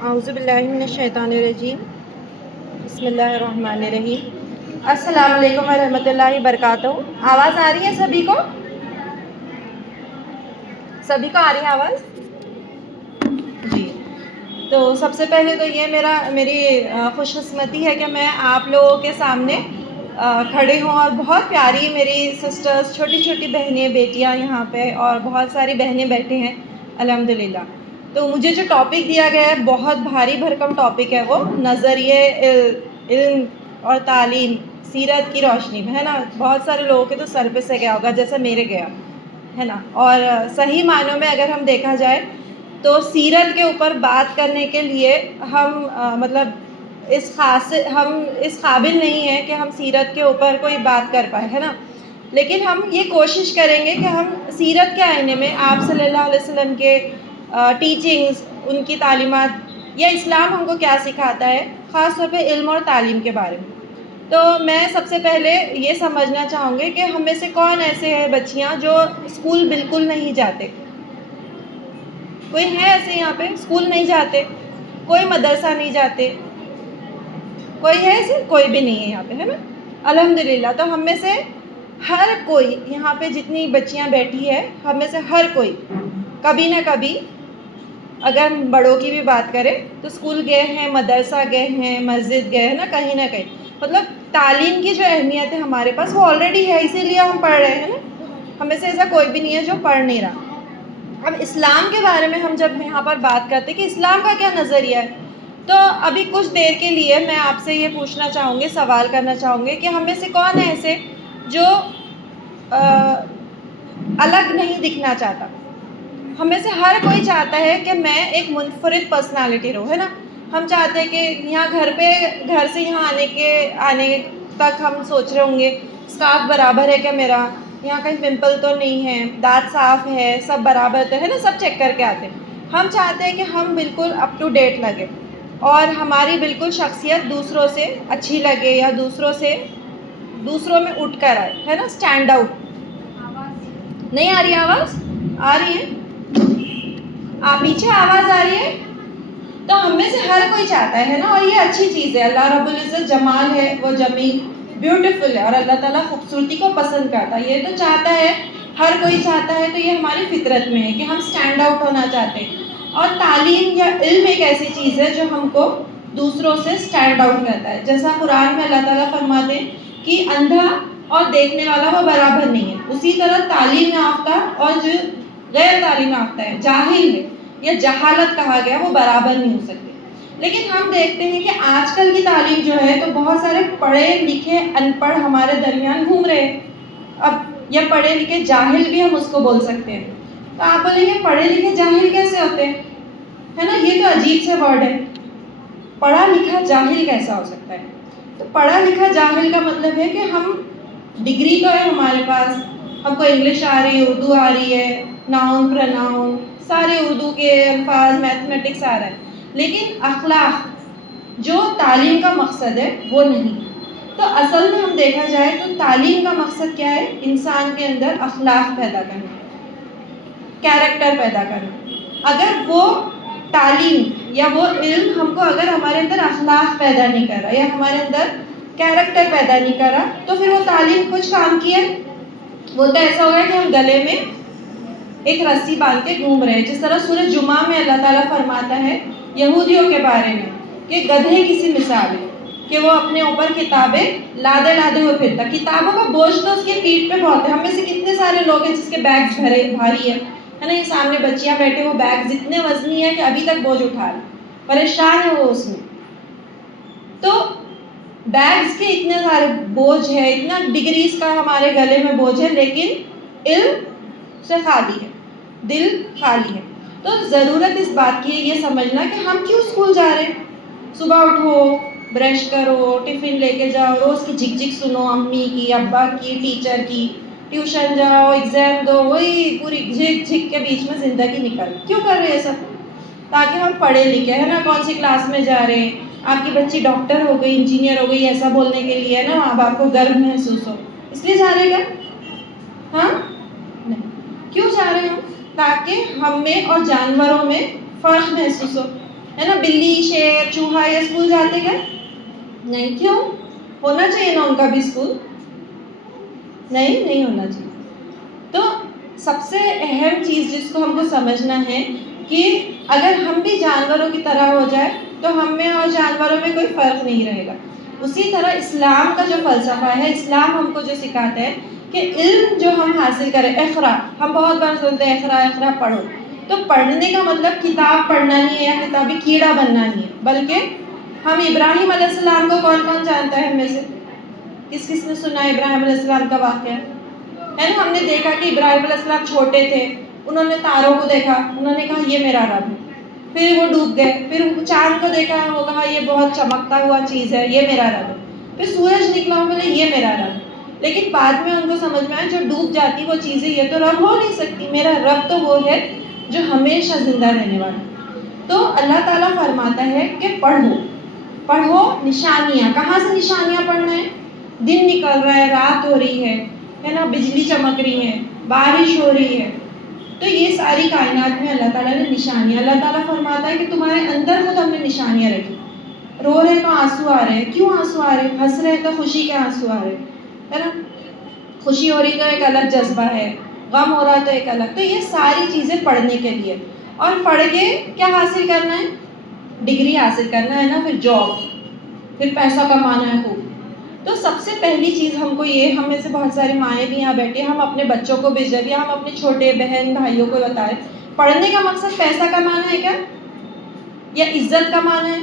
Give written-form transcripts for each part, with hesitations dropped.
اعوذ باللہ من الشیطان الرجیم، بسم اللہ الرحمن الرحیم۔ السلام علیکم ورحمۃ اللہ وبرکاتہ۔ آواز آ رہی ہے سبھی کو؟ سبھی کو آ رہی ہے آواز؟ جی، تو سب سے پہلے تو یہ میری خوش قسمتی ہے کہ میں آپ لوگوں کے سامنے کھڑے ہوں، اور بہت پیاری میری سسٹرز، چھوٹی چھوٹی بہنیں، بیٹیاں یہاں پہ، اور بہت ساری بہنیں بیٹھے ہیں الحمدللہ۔ تو مجھے جو ٹاپک دیا گیا ہے بہت بھاری بھرکم ٹاپک ہے، وہ نظریے علم اور تعلیم، سیرت کی روشنی میں، ہے نا؟ بہت سارے لوگوں کے تو سر پہ سے گیا ہوگا جیسا میرے گیا ہے نا۔ اور صحیح معنوں میں اگر ہم دیکھا جائے تو سیرت کے اوپر بات کرنے کے لیے ہم ہم اس قابل نہیں ہیں کہ ہم سیرت کے اوپر کوئی بات کر پائے، ہے نا؟ لیکن ہم یہ کوشش کریں گے کہ ہم سیرت کے آئینے میں آپ صلی اللہ علیہ وسلم کے ٹیچنگز، ان کی تعلیمات، یا اسلام ہم کو کیا سکھاتا ہے، خاص طور پہ علم اور تعلیم کے بارے میں۔ تو میں سب سے پہلے یہ سمجھنا چاہوں گی کہ ہم میں سے کون ایسے ہیں بچیاں جو اسکول بالکل نہیں جاتے؟ کوئی ہے ایسے یہاں پہ اسکول نہیں جاتے؟ کوئی مدرسہ نہیں جاتے؟ کوئی ہے ایسے؟ کوئی بھی نہیں ہے یہاں پہ، ہے نا؟ الحمدللہ۔ تو ہم میں سے ہر کوئی یہاں پہ جتنی بچیاں بیٹھی ہے، ہم میں سے ہر کوئی کبھی نہ کبھی، اگر ہم بڑوں کی بھی بات کریں تو اسکول گئے ہیں، مدرسہ گئے ہیں، مسجد گئے ہیں نا، کہیں نہ کہیں۔ مطلب تعلیم کی جو اہمیت ہے ہمارے پاس وہ آلریڈی ہے، اسی لیے ہم پڑھ رہے ہیں نا۔ ہمیں سے ایسا کوئی بھی نہیں ہے جو پڑھ نہیں رہا۔ اب اسلام کے بارے میں ہم جب یہاں پر بات کرتے کہ اسلام کا کیا نظریہ ہے، تو ابھی کچھ دیر کے لیے میں آپ سے یہ پوچھنا چاہوں گی، سوال کرنا چاہوں گی کہ ہم میں سے کون ہے ایسے جو الگ نہیں دکھنا چاہتا؟ ہم میں سے ہر کوئی چاہتا ہے کہ میں ایک منفرد پرسنالٹی رہوں، ہے نا؟ ہم چاہتے ہیں کہ یہاں گھر سے یہاں آنے تک ہم سوچ رہے ہوں گے اسکارف برابر ہے کیا میرا، یہاں کہیں پمپل تو نہیں ہے، دانت صاف ہے، سب برابر تو ہے نا، سب چیک کر کے آتے ہیں۔ ہم چاہتے ہیں کہ ہم بالکل اپ ٹو ڈیٹ لگے، اور ہماری بالکل شخصیت دوسروں سے اچھی لگے، یا دوسروں میں اٹھ کر آئے، ہے نا؟ Stand out. نہیں آ رہی آواز؟ آ رہی ہے؟ پیچھے آواز آ رہی ہے؟ تو ہم میں سے ہر کوئی چاہتا ہے نا، اور یہ اچھی چیز ہے۔ اللہ رب العزت جمال ہے، وہ جمیل، بیوٹیفل ہے، اور اللہ تعالیٰ خوبصورتی کو پسند کرتا ہے، یہ تو چاہتا ہے، ہر کوئی چاہتا ہے۔ تو یہ ہماری فطرت میں ہے کہ ہم اسٹینڈ آؤٹ ہونا چاہتے ہیں۔ اور تعلیم یا علم ایک ایسی چیز ہے جو ہم کو دوسروں سے اسٹینڈ آؤٹ کرتا ہے۔ جیسا قرآن میں اللہ تعالیٰ فرماتے ہیں کہ اندھا اور دیکھنے والا وہ برابر نہیں ہے، اسی طرح تعلیم یافتہ اور جو غیر تعلیم یافتہ ہے، جاہل ہے یا جہالت کہا گیا، وہ برابر نہیں ہو سکتے۔ لیکن ہم دیکھتے ہیں کہ آج کل کی تعلیم جو ہے تو بہت سارے پڑھے لکھے ان پڑھ ہمارے درمیان گھوم رہے ہیں۔ اب یا پڑھے لکھے جاہل بھی ہم اس کو بول سکتے ہیں۔ تو آپ بولیں گے پڑھے لکھے جاہل کیسے ہوتے ہیں، ہے نا؟ یہ تو عجیب سے ورڈ ہے، پڑھا لکھا جاہل کیسا ہو سکتا ہے؟ تو پڑھا لکھا جاہل کا مطلب ہے کہ ہم ڈگری تو ہے ہمارے پاس، ہم کو انگلش آ رہی ہے، اردو آ رہی ہے، ناؤن پرناؤن سارے اردو کے الفاظ، میتھمیٹکس آ رہا ہے، لیکن اخلاق جو تعلیم کا مقصد ہے وہ نہیں۔ تو اصل میں ہم دیکھا جائے تو تعلیم کا مقصد کیا ہے؟ انسان کے اندر اخلاق پیدا کرنا، کیریکٹر پیدا کرنا۔ اگر وہ تعلیم یا وہ علم ہم کو اگر ہمارے اندر اخلاق پیدا نہیں کر رہا، یا ہمارے اندر کیریکٹر پیدا نہیں کر رہا، تو پھر وہ تعلیم کچھ کام کی ہے؟ وہ تو ایسا ہوگا کہ ہم گلے میں ایک رسی باندھ کے گھوم رہے ہیں۔ جس طرح سورہ جمعہ میں اللہ تعالیٰ فرماتا ہے یہودیوں کے بارے میں کہ گدھے کی سی مثال ہے، کہ وہ اپنے اوپر کتابیں لادے ہوئے پھرتا، کتابوں کا بوجھ تو اس کے پیٹھ پہ بہت ہے۔ ہم میں سے کتنے سارے لوگ ہیں جس کے بیگز بھاری ہے نا؟ یہ سامنے بچیاں بیٹھے، وہ بیگز اتنے وزنی ہے کہ ابھی تک بوجھ اٹھا رہے، پریشان ہے وہ اس میں۔ تو بیگز کے اتنے سارے بوجھ ہے، اتنا ڈگریز کا ہمارے گلے میں بوجھ ہے، لیکن علم سے خالی ہے، دل خالی ہے۔ تو ضرورت اس بات کی ہے یہ سمجھنا کہ ہم کیوں اسکول جا رہے ہیں۔ صبح اٹھو، برش کرو، ٹفن لے کے جاؤ، روز کی جھک جھک سنو، امی کی، ابا کی، ٹیچر کی، ٹیوشن جاؤ، ایگزام دو، وہی پوری جھک جھک کے بیچ میں زندگی نکل۔ کیوں کر رہے ہیں سب؟ تاکہ ہم پڑھے لکھے، ہے نا؟ کون سی کلاس میں جا رہے ہیں، آپ کی بچی ڈاکٹر ہو گئی، انجینئر ہو گئی، ایسا بولنے کے لیے نا اب آپ کو گرو محسوس ہو، اس لیے جا رہے گا؟ ہاں نہیں، کیوں جا رہے ہوں؟ تاکہ ہم میں اور جانوروں میں فرق محسوس ہو۔ ہے نا. بلی، شیر، چوہا یہ اسکول جاتے گئے؟ نہیں. کیوں؟ ہونا چاہیے نا ان کا بھی اسکول. نہیں ہونا چاہیے. تو سب سے اہم چیز جس کو ہم کو سمجھنا ہے کہ اگر ہم بھی جانوروں کی طرح ہو جائے تو ہم میں اور جانوروں میں کوئی فرق نہیں رہے گا. اسی طرح اسلام کا جو فلسفہ ہے، اسلام ہم کو جو سکھاتا ہے کہ علم جو ہم حاصل کریں، اقرا، ہم بہت بار سنتے ہیں اقرا پڑھو. تو پڑھنے کا مطلب کتاب پڑھنا نہیں ہے یا کتابی کیڑا بننا نہیں ہے، بلکہ ہم ابراہیم علیہ السلام کو کون جانتا ہے ہم میں سے؟ کس نے سنا ہے ابراہیم علیہ السلام کا واقعہ؟ ہے نا. ہم نے دیکھا کہ ابراہیم علیہ السلام چھوٹے تھے، انہوں نے تاروں کو دیکھا، انہوں نے کہا یہ میرا رب ہے. پھر وہ ڈوب گئے. پھر چاند کو دیکھا، وہ کہا یہ بہت چمکتا ہوا چیز ہے، یہ میرا رب ہے. پھر سورج نکلا، وہ بولے یہ میرا رب ہے. لیکن بعد میں ان کو سمجھ میں آیا جو ڈوب جاتی وہ چیزیں یہ تو رب ہو نہیں سکتی، میرا رب تو وہ ہے جو ہمیشہ زندہ رہنے والا. تو اللہ تعالیٰ فرماتا ہے کہ پڑھو نشانیاں. کہاں سے نشانیاں پڑھنا ہے؟ دن نکل رہا ہے، رات ہو رہی ہے نا، بجلی چمک رہی ہے، بارش ہو رہی ہے. تو یہ ساری کائنات میں اللہ تعالیٰ نے نشانیاں. اللہ تعالیٰ فرماتا ہے کہ تمہارے اندر خود ہم نے نشانیاں رکھی. رو رہے تو آنسو آ رہے ہیں. کیوں آنسو آ رہے ہیں؟ ہنس رہے تو خوشی کے آنسو آ رہے ہے نا. خوشی ہو رہی تو ایک الگ جذبہ ہے، غم ہو رہا تو ایک الگ. تو یہ ساری چیزیں پڑھنے کے لیے. اور پڑھ کے کیا حاصل کرنا ہے؟ ڈگری حاصل کرنا ہے نا، پھر جاب، پھر پیسہ کمانا ہے خوب. تو سب سے پہلی چیز ہم کو یہ، ہم میں سے بہت ساری مائیں بھی یہاں بیٹھے، ہم اپنے بچوں کو بھی جب یا ہم اپنے چھوٹے بہن بھائیوں کو بتائیں پڑھنے کا مقصد پیسہ کمانا ہے کیا یا عزت کمانا ہے؟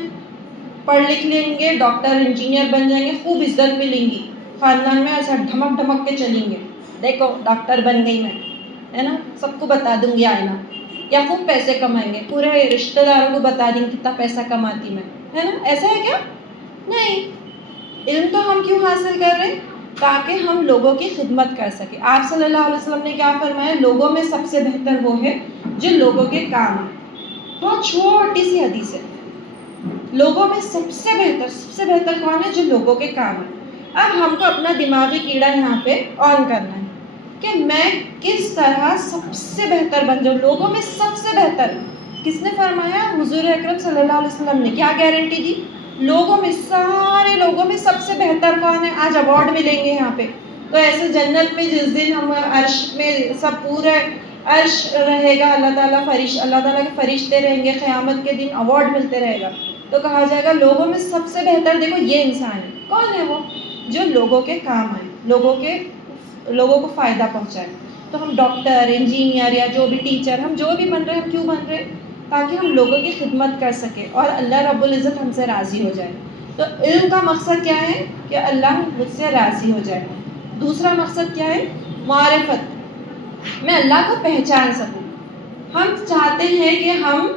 پڑھ لکھ لیں گے، ڈاکٹر انجینئر بن جائیں گے، خوب عزت ملیں گی خاندان میں، ایسا ڈھمک ڈھمک کے چلیں گے، دیکھو ڈاکٹر بن گئی میں، ہے نا، سب کو بتا دوں گی آئینہ. یا خوب پیسے کمائیں گے، پورے رشتہ داروں کو بتا دیں کتنا پیسہ کماتی میں، ہے نا. ایسا ہے کیا؟ نہیں. علم تو ہم کیوں حاصل کر رہے ہیں؟ تاکہ ہم لوگوں کی خدمت کر سکیں. آپ صلی اللہ علیہ وسلم نے کیا فرمایا؟ لوگوں میں سب سے بہتر وہ ہے جو لوگوں کے کام ہے. بہت چھوٹی سی حدیث ہے. لوگوں میں سب سے بہتر کون ہے؟ جو لوگوں کے کام ہے. اب ہم کو اپنا دماغی کیڑا یہاں پہ آن کرنا ہے کہ میں کس طرح سب سے بہتر بن جاؤں، لوگوں میں سب سے بہتر. کس نے فرمایا؟ حضور اکرم صلی اللہ علیہ وسلم نے. کیا گارنٹی دی؟ لوگوں میں، سارے لوگوں میں سب سے بہتر کون ہے؟ آج ایوارڈ ملیں گے یہاں پہ. تو ایسے جنت میں جس دن ہم عرش میں سب پورے عرش رہے گا، اللہ تعالیٰ کے فرشتے رہیں گے، قیامت کے دن ایوارڈ ملتے رہے گا. تو کہا جائے گا لوگوں میں سب سے بہتر دیکھو یہ انسان ہے. کون ہے وہ؟ جو لوگوں کے کام آئے، لوگوں کو فائدہ پہنچائے. تو ہم ڈاکٹر، انجینئر یا جو بھی ٹیچر، ہم جو بھی بن رہے ہیں، ہم کیوں بن رہے ہیں؟ تاکہ ہم لوگوں کی خدمت کر سکیں اور اللہ رب العزت ہم سے راضی ہو جائے. تو علم کا مقصد کیا ہے؟ کہ اللہ مجھ سے راضی ہو جائے. دوسرا مقصد کیا ہے؟ معرفت، میں اللہ کو پہچان سکوں. ہم چاہتے ہیں کہ ہم،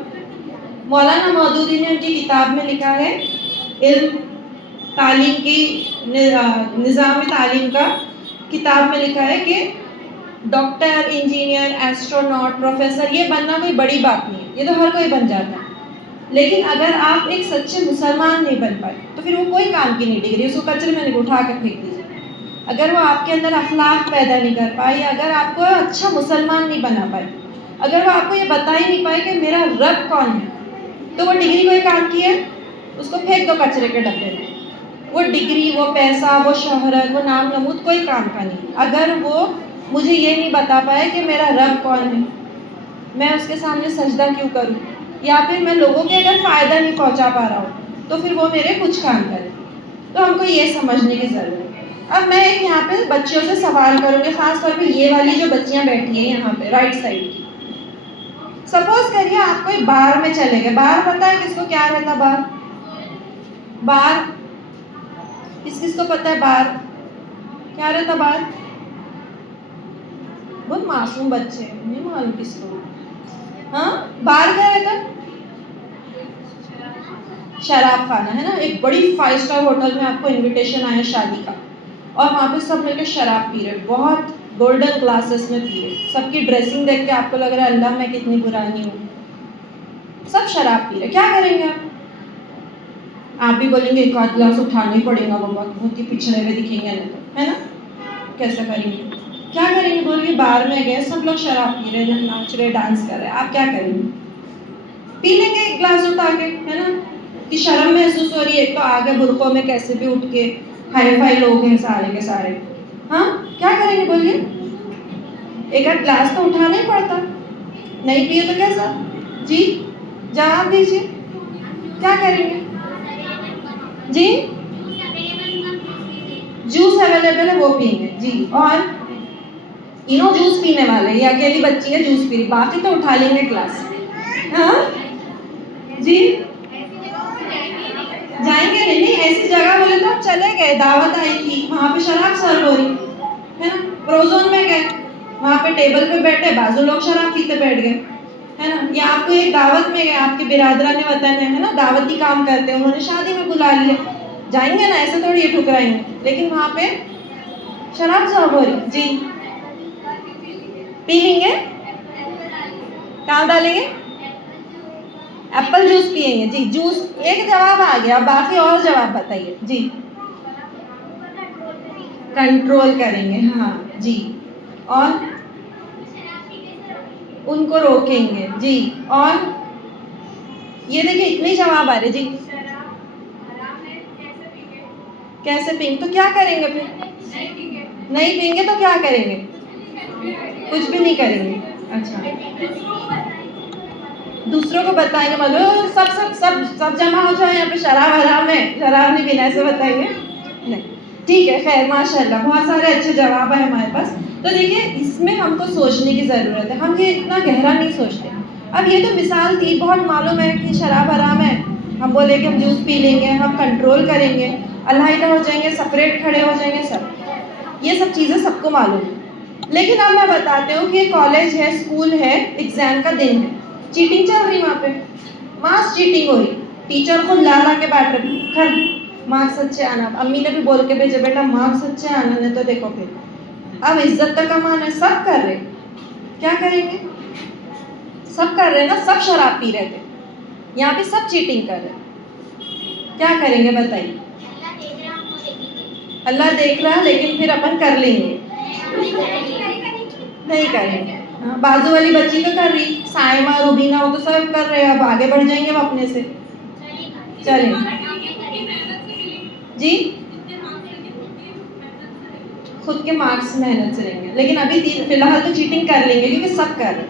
مولانا مودودی نے ان کی کتاب میں لکھا ہے، علم تعلیم کی، نظام تعلیم کا کتاب میں لکھا ہے کہ ڈاکٹر، انجینئر، ایسٹروناٹ، پروفیسر یہ بننا کوئی بڑی بات نہیں ہے، یہ تو ہر کوئی بن جاتا ہے. لیکن اگر آپ ایک سچے مسلمان نہیں بن پائے تو پھر وہ کوئی کام کی نہیں ڈگری، اس کو کچرے میں اٹھا کر پھینک دیجیے. اگر وہ آپ کے اندر اخلاق پیدا نہیں کر پائے، یا اگر آپ کو اچھا مسلمان نہیں بنا پائے، اگر وہ آپ کو یہ بتا ہی نہیں پائے کہ میرا رب کون ہے، تو وہ ڈگری کوئی کام کی ہے؟ اس کو پھینک دو کچرے کے ڈبے میں. وہ ڈگری، وہ پیسہ، وہ شہرت، وہ نام نمود کوئی کام کا نہیں اگر وہ مجھے یہ نہیں بتا پائے کہ میرا رب کون ہے، میں اس کے سامنے سجدہ کیوں کروں، یا پھر میں لوگوں کے اگر فائدہ نہیں پہنچا پا رہا ہوں تو پھر وہ میرے کچھ کام کرے. تو ہم کو یہ سمجھنے کی ضرورت ہے. اب میں ایک یہاں پہ بچیوں سے سوال کروں گی، خاص طور پہ یہ والی جو بچیاں بیٹھی ہیں یہاں پہ رائٹ سائڈ کی. سپوز کریے آپ کوئی بار میں چلے گئے. بار پتہ ہے کس کو کیا رہتا؟ بار کس کو پتہ ہے بار کیا رہتا؟ بار بہت معصوم بچے ہیں، نہیں معلوم کس کو. ہاں، بار کیا رہتا؟ شراب خانہ، ہے نا. ایک بڑی 5 اسٹار ہوٹل میں آپ کو انویٹیشن آیا شادی کا، اور وہاں پہ سب مل کے شراب پی رہے، بہت گولڈن گلاسز میں پی رہے. سب کی ڈریسنگ دیکھ کے آپ کو لگ رہا ہے اللہ میں کتنی پرانی ہوں. سب شراب پی رہے، کیا کریں گے آپ بھی بولیں گے ایک آدھ گلاس اٹھانا ہی پڑے گا بابا، بہت ہی پچھڑے ہوئے دکھیں گے، ہے نا. کیسا کریں گے؟ کیا کریں گے؟ بول کے بار میں گئے، سب لوگ شراب پی رہے ہیں، ناچ رہے، ڈانس کر رہے ہیں، آپ کیا کریں گے؟ پی لیں گے ایک گلاس اٹھا کے، ہے نا، کہ شرم محسوس ہو رہی ہے، ایک تو آگے برقعوں میں کیسے بھی اٹھ کے ہائی فائی لوگ ہیں سارے کے سارے، ہاں کیا کریں گے بولیے؟ ایک آدھ گلاس تو اٹھانا ہی پڑتا، نہیں پیے تو کیسا؟ جی جواب دیجیے، کیا کریں گے؟ جی جوس اویلیبل ہے وہ پئیں گے، جی، اور انہوں جوس پینے والے، یہ اکیلی بچی ہے جوس پی رہی، باقی تو اٹھا لیں گے گلاس، ہاں جی جائیں گے نہیں، ایسی جگہ بولے تو آپ چلے گئے، دعوت آئی تھی وہاں پہ شراب سرو ہو رہی ہے نا، پروزون میں گئے وہاں پہ ٹیبل پہ بیٹھے، بازو لوگ شراب پیتے بیٹھ گئے، ہے نا، یا آپ کو ایک دعوت میں گئے، آپ کے برادران وطن ہے نا، دعوتی کام کرتے ہیں، انہوں نے شادی میں بلا لیا، جائیں گے نا، ایسے تھوڑی یہ ٹھکرائیں گے، لیکن وہاں پہ شراب سرو ہو رہی، جی پی لیں گے، کہاں ڈالیں گے؟ ایپل جوس پیئیں گے، جی جوس ایک جواب آ گیا، باقی اور جواب بتائیے، جی کنٹرول کریں گے، ہاں جی، اور ان کو روکیں گے، جی، اور یہ دیکھیں اتنے جواب آ رہے، جی کیسے پئیں گے تو کیا کریں گے پھر؟ نہیں پئیں گے تو کیا کریں گے؟ کچھ بھی نہیں کریں گے، اچھا دوسروں کو بتائیں گے، مطلب سب سب سب سب جمع ہو جائے یہاں پہ شراب حرام ہے، شراب نہیں پینا، ایسے بتائیں گے؟ نہیں، ٹھیک ہے، خیر ماشاء اللہ بہت سارے اچھے جواب ہیں ہمارے پاس، تو دیکھیے اس میں ہم کو سوچنے کی ضرورت ہے، ہم یہ اتنا گہرا نہیں سوچتے، اب یہ تو مثال تھی، بہت معلوم ہے کہ شراب حرام ہے، ہم بولے کہ ہم جوس پی لیں گے، ہم کنٹرول کریں گے، علیحدہ ہو جائیں گے، سپریٹ کھڑے ہو جائیں گے، سب یہ سب چیزیں سب کو معلوم ہے، لیکن اب میں بتاتے ہوں کہ کالج ہے، اسکول ہے، ایگزام کا دن ہے، چیٹنگ چل رہی وہاں پہ، ماس چیٹنگ ہو رہی، ٹیچر خود لا لا کے بیٹھ رہے، کر مارکس اچھے آنا، امی نے بھی بول کے بھیجے بیٹا مارکس اچھے آنا، نہیں تو دیکھو پھر اب عزت کا کمانا ہے، سب کر رہے، کیا کریں گے؟ سب کر رہے نا، سب شراب پی رہے تھے، یہاں پہ سب چیٹنگ کر رہے، کیا کریں گے بتائیے؟ اللہ دیکھ رہا لیکن پھر اپن کر لیں گے، نہیں کریں گے، بازو والی بچی تو کر رہی، سائمہ روبینہ وہ تو سب کر رہے، اب آگے بڑھ جائیں گے وہ اپنے سے، چلیں جی خود کے مارکس محنت سے لیں گے، لیکن ابھی فی الحال تو چیٹنگ کر لیں گے کیونکہ سب کر رہے،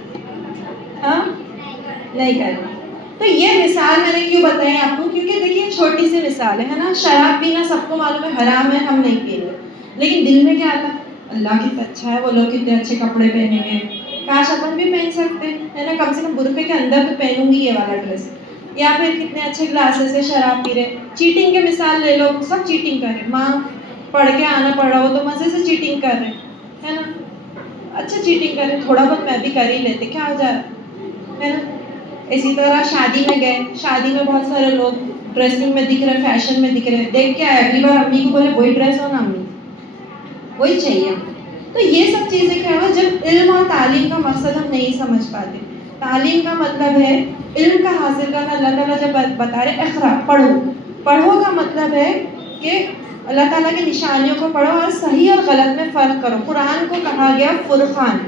ہاں نہیں کریں گے، تو یہ مثال میں نے کیوں بتائی آپ کو، کیونکہ دیکھیے چھوٹی سی مثال ہے نا، شراب پینا سب کو معلوم ہے حرام ہے، ہم نہیں پئیں گے، لیکن دل میں کیا آتا، اللہ کتنا اچھا ہے، وہ لوگ کتنے اچھے کپڑے پہنیں گے، کاش اپن بھی پہن سکتے ہیں نا، کم سے کم برقعے کے اندر تو پہنوں گی یہ والا ڈریس، یا پھر کتنے اچھے گلاسز سے شراب پی رہے، چیٹنگ کے مثال لے لو، سب چیٹنگ کر رہے، ماں پڑھ کے آنا پڑ رہا ہو تو مزے سے چیٹنگ کر رہے، ہے نا، اچھا چیٹنگ کر رہے، تھوڑا بہت میں بھی کر ہی لیتے، کیا ہو جا رہا ہے نا، اسی طرح شادی میں گئے، شادی میں بہت سارے لوگ ڈریسنگ میں دکھ رہے، فیشن میں دکھ رہے، دیکھ کے آئے، اگلی بار امی کو بولے وہی ڈریس ہو نا امی، وہی چاہیے، تو یہ سب چیزیں کیا ہو، جب علم اور تعلیم کا مقصد ہم نہیں سمجھ پاتے، تعلیم کا مطلب ہے علم کا حاصل کرنا، اللہ تعالیٰ جب بتا رہے اقرا پڑھو، پڑھو کا مطلب ہے کہ اللہ تعالیٰ کی نشانیوں کو پڑھو اور صحیح اور غلط میں فرق کرو، قرآن کو کہا گیا فرقان،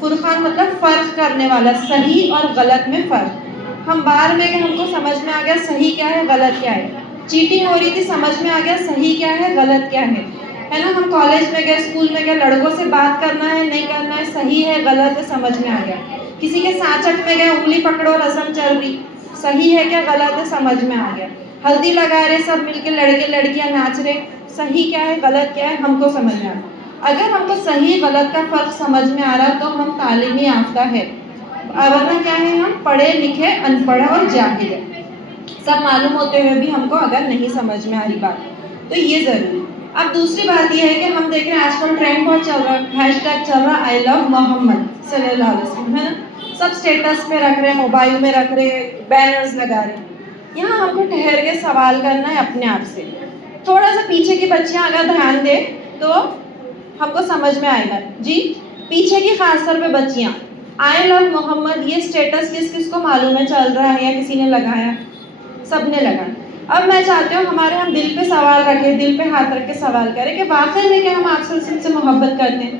فرقان مطلب فرق کرنے والا، صحیح اور غلط میں فرق، ہم باہر میں گئے، ہم کو سمجھ میں آ گیا صحیح کیا ہے غلط کیا ہے، چیٹنگ ہو رہی تھی سمجھ میں آ گیا صحیح کیا ہے غلط کیا ہے نا، ہم کالج میں گئے، اسکول میں گئے، لڑکوں سے بات کرنا ہے نہیں کرنا ہے، صحیح ہے غلط ہے سمجھ میں آ گیا، کسی کے سانچٹ میں گئے، انگلی پکڑو رسم چل رہی، صحیح ہے کیا غلط ہے سمجھ میں آ گیا، ہلدی لگا رہے سب مل کے لڑکے لڑکیاں ناچ رہے، صحیح کیا ہے غلط کیا ہے ہم کو سمجھ میں آ گیا، اگر ہم کو صحیح غلط کا فرق سمجھ میں آ رہا تو ہم تعلیمی یافتہ ہے، ورنہ کیا ہے ہم پڑھے لکھے ان پڑھ اور جاہل ہے، سب معلوم ہوتے ہوئے بھی ہم کو اگر نہیں سمجھ میں آ رہی بات تو یہ ضروری۔ اب دوسری بات یہ ہے کہ ہم دیکھ رہے ہیں آج کل ٹرینڈ بہت چل رہا ہے، ہیش ٹیگ چل رہا ہے آئی لو محمد صلی اللہ علیہ وسلم، ہے نا، سب اسٹیٹس پہ رکھ رہے ہیں، موبائل میں رکھ رہے ہیں، بینرز لگا رہے ہیں، یہاں ہم کو ٹھہر کے سوال کرنا ہے اپنے آپ سے، تھوڑا سا پیچھے کی بچیاں اگر دھیان دیں تو ہم کو سمجھ میں آئے گا، جی پیچھے کی خاص طور پہ بچیاں، آئی لو محمد یہ اسٹیٹس کس کس کو معلوم ہے چل رہا ہے یا کسی نے لگایا، سب نے لگا، اب میں چاہتی ہوں ہمارے ہم دل پہ سوال رکھیں، دل پہ ہاتھ رکھ کے سوال کریں کہ واقعی میں کیا ہم آپ صلی اللہ علیہ وسلم سے محبت کرتے ہیں،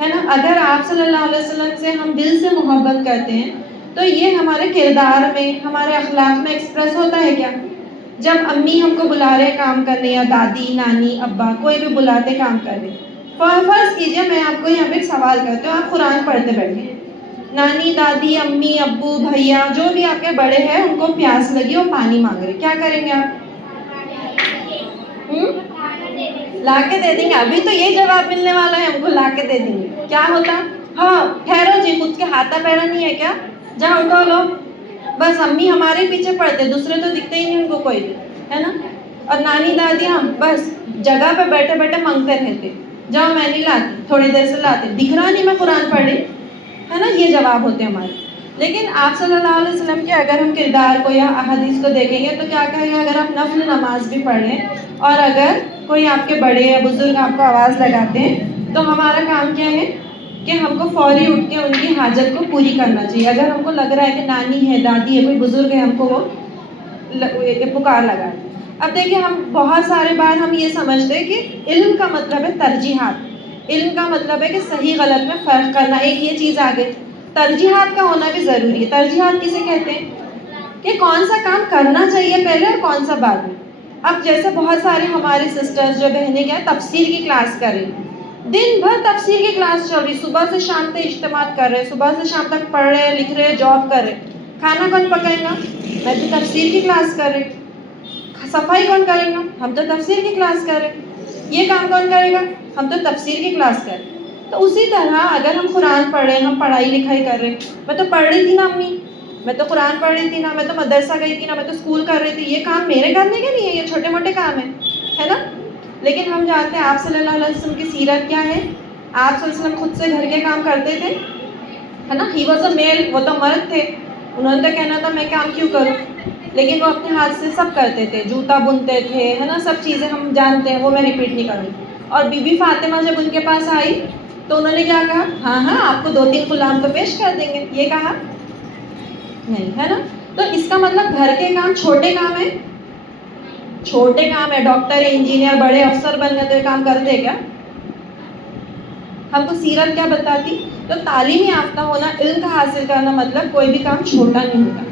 ہے نا، اگر آپ صلی اللہ علیہ وسلم سے ہم دل سے محبت کرتے ہیں تو یہ ہمارے کردار میں، ہمارے اخلاق میں ایکسپریس ہوتا ہے کیا؟ جب امی ہم کو بلا رہے کام کرنے، یا دادی، نانی، ابا، کوئی بھی بلاتے کام کرنے، فرض کیجئے میں آپ کو یہاں پہ ایک سوال کرتی ہوں، آپ قرآن پڑھتے بیٹھے، نانی، دادی، امی، ابو، بھیا، جو بھی آپ کے بڑے ہیں، ان کو پیاس لگی اور پانی مانگ رہے، کیا کریں گے آپ؟ لا کے دے دیں گے. ابھی تو یہ جواب ملنے والا ہے ہم کو، لا کے دے دیں گے. کیا ہوتا؟ ہاں ٹھہرو جی، خود کے ہاتھا پیرا نہیں ہے کیا؟ جہاں اٹھو لو. بس امی ہمارے پیچھے پڑتے، دوسرے تو دکھتے ہی نہیں ان کو کوئی بھی، ہے نا. اور نانی دادی ہم بس جگہ پہ بیٹھے بیٹھے مانگتے رہتے، جاؤ میں نہیں لاتی، تھوڑی دیر سے لاتے، دکھ رہا نہیں میں قرآن پڑھ رہی، ہے نا. یہ جواب ہوتے ہمارے. لیکن آپ صلی اللہ علیہ وسلم کے اگر ہم کردار کو یا احادیث کو دیکھیں گے تو کیا کہیں گے؟ اگر آپ نفل نماز بھی پڑھ لیں اور اگر کوئی آپ کے بڑے یا بزرگ آپ کو آواز لگاتے ہیں تو ہمارا کام کیا ہے کہ ہم کو فوری اٹھ کے ان کی حاجت کو پوری کرنا چاہیے. اگر ہم کو لگ رہا ہے کہ نانی ہے، دادی ہے، کوئی بزرگ ہے، ہم کو وہ پکار لگا ہے. اب دیکھیں، ہم بہت سارے بار ہم یہ سمجھتے ہیں کہ علم کا مطلب ہے ترجیحات. علم کا مطلب ہے کہ صحیح غلط میں فرق کرنا. ایک یہ چیز آگے ترجیحات کا ہونا بھی ضروری ہے. ترجیحات کسے کہتے ہیں؟ کہ کون سا کام کرنا چاہیے پہلے اور کون سا بعد میں. اب جیسے بہت سارے ہمارے سسٹرز جو بہنیں کیا تفسیر کی کلاس کر رہی، دن بھر تفسیر کی کلاس چل رہی، صبح سے شام تک اجتماع کر رہے، صبح سے شام تک پڑھ رہے، لکھ رہے، جاب کر رہے. کھانا کون پکائے گا؟ میں تو تفسیر کی کلاس کر رہی. صفائی کون کرے گا؟ ہم تو تفسیر کی کلاس کر رہے. یہ کام کون کرے گا؟ ہم تو تفسیر کی کلاس کر رہے. تو اسی طرح اگر ہم قرآن پڑھ رہے، ہم پڑھائی لکھائی کر رہے، میں تو پڑھ رہی تھی نا امی، میں تو قرآن پڑھ رہی تھی نا، میں تو مدرسہ گئی تھی نا، میں تو اسکول کر رہی تھی، یہ کام میرے کرنے کے نہیں ہے، یہ چھوٹے موٹے کام ہیں، ہے نا. لیکن ہم جانتے ہیں آپ صلی اللہ علیہ وسلم کی سیرت کیا ہے. آپ صلی اللہ علیہ وسلم خود سے گھر کے کام کرتے تھے، ہے نا. ہی واز اے میل، وہ تو مرد تھے، انہوں نے تو کہنا تھا میں کام کیوں کروں، لیکن وہ اپنے ہاتھ سے سب کرتے تھے. جوتا بنتے تھے، ہے نا. سب چیزیں ہم جانتے ہیں، وہ میں ریپیٹ نہیں کروں. اور بی بی فاطمہ جب ان کے پاس آئی تو انہوں نے کیا کہا؟ ہاں ہاں آپ کو 2-3 غلام تو پیش کر دیں گے. یہ کہا نہیں، ہے نا. تو اس کا مطلب گھر کے کام چھوٹے کام ہیں، چھوٹے کام ہے. ڈاکٹر، انجینئر، بڑے افسر بن گئے تو یہ کام کرتے کیا؟ ہم کو سیرت کیا بتاتی؟ تو تعلیم یافتہ ہونا، علم کا حاصل کرنا مطلب کوئی بھی کام چھوٹا نہیں ہوتا.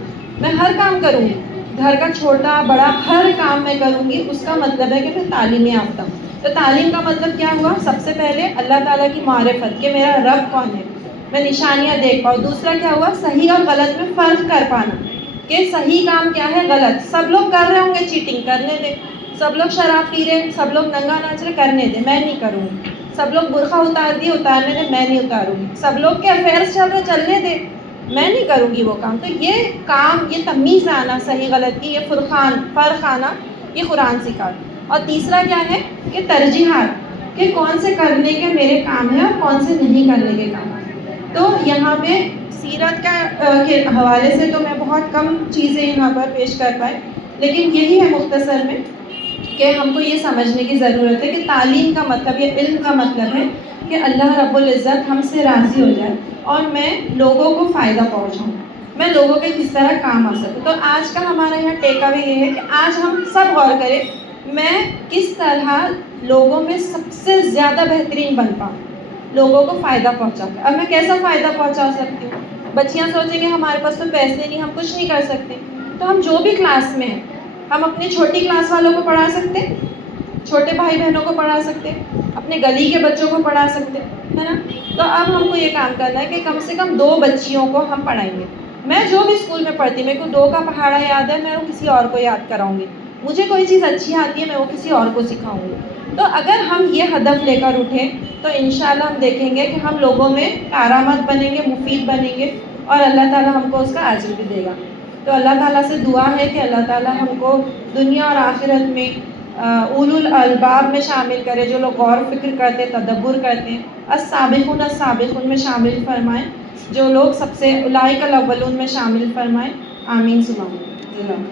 میں ہر کام کروں گی، گھر کا چھوٹا بڑا ہر کام میں کروں گی، اس کا مطلب ہے کہ میں تعلیم یافتہ ہوں. تو تعلیم کا مطلب کیا ہوا؟ سب سے پہلے اللہ تعالیٰ کی معرفت، کہ میرا رب کون ہے، میں نشانیاں دیکھ پاؤں. دوسرا کیا ہوا؟ صحیح اور غلط میں فرق کر پانا، کہ صحیح کام کیا ہے، غلط. سب لوگ کر رہے ہوں گے چیٹنگ، کرنے دے. سب لوگ شراب پی رہے، سب لوگ ننگا ناچ رہے، کرنے دے، میں نہیں کروں گی. سب لوگ برقع اتار دیے، اتارنے دے، میں نہیں اتاروں گی. سب لوگ کے افیئرس چل رہے، چلنے دے، میں نہیں کروں گی وہ کام. تو یہ کام، یہ تمیز آنا صحیح غلط کی، یہ فرق آنا، یہ قرآن سکھاتا. اور تیسرا کیا ہے کہ ترجیحات، کہ کون سے کرنے کے میرے کام ہیں اور کون سے نہیں کرنے کے کام ہیں. تو یہاں پہ سیرت کے حوالے سے تو میں بہت کم چیزیں یہاں پر پیش کر پائے، لیکن یہی ہے مختصر میں کہ ہم کو یہ سمجھنے کی ضرورت ہے کہ تعلیم کا مطلب یا علم کا مطلب ہے کہ اللہ رب العزت ہم سے راضی ہو جائے اور میں لوگوں کو فائدہ پہنچاؤں، میں لوگوں کے کس طرح کام آ سکوں. تو آج کا ہمارا یہاں ٹیک اوے یہ ہے کہ آج ہم سب غور کریں میں کس طرح لوگوں میں سب سے زیادہ بہترین بن پاؤں، لوگوں کو فائدہ پہنچا کر. اب میں کیسا فائدہ پہنچا سکتی ہوں؟ بچیاں سوچیں گے ہمارے پاس تو پیسے نہیں، ہم کچھ نہیں کر سکتے. تو ہم جو بھی کلاس میں ہیں، ہم اپنی چھوٹی کلاس والوں کو پڑھا سکتے، چھوٹے بھائی بہنوں کو پڑھا سکتے، اپنے گلی کے بچوں کو پڑھا سکتے، ہے نا. تو اب ہم کو یہ کام کرنا ہے کہ کم سے کم 2 بچیوں کو ہم پڑھائیں گے. میں جو بھی اسکول میں پڑھتی، میرے کو 2 کا پہاڑا یاد ہے، میں وہ کسی اور کو یاد کراؤں گی. مجھے کوئی چیز اچھی آتی ہے، میں وہ کسی اور کو سکھاؤں گی. تو اگر ہم یہ ہدف لے کر اٹھیں تو انشاءاللہ ہم دیکھیں گے کہ ہم لوگوں میں کارآمد بنیں گے، مفید بنیں گے، اور اللہ تعالیٰ ہم کو اس کا اجر بھی دے گا. تو اللہ تعالیٰ سے دعا ہے کہ اللہ تعالیٰ ہم کو دنیا اور آخرت میں اولو الالباب میں شامل کرے، جو لوگ غور و فکر کرتے، تدبر کرتے ہیں. السابقون السابقون میں شامل فرمائیں، جو لوگ سب سے اولئک الاولون میں شامل فرمائیں. آمین ثم آمین.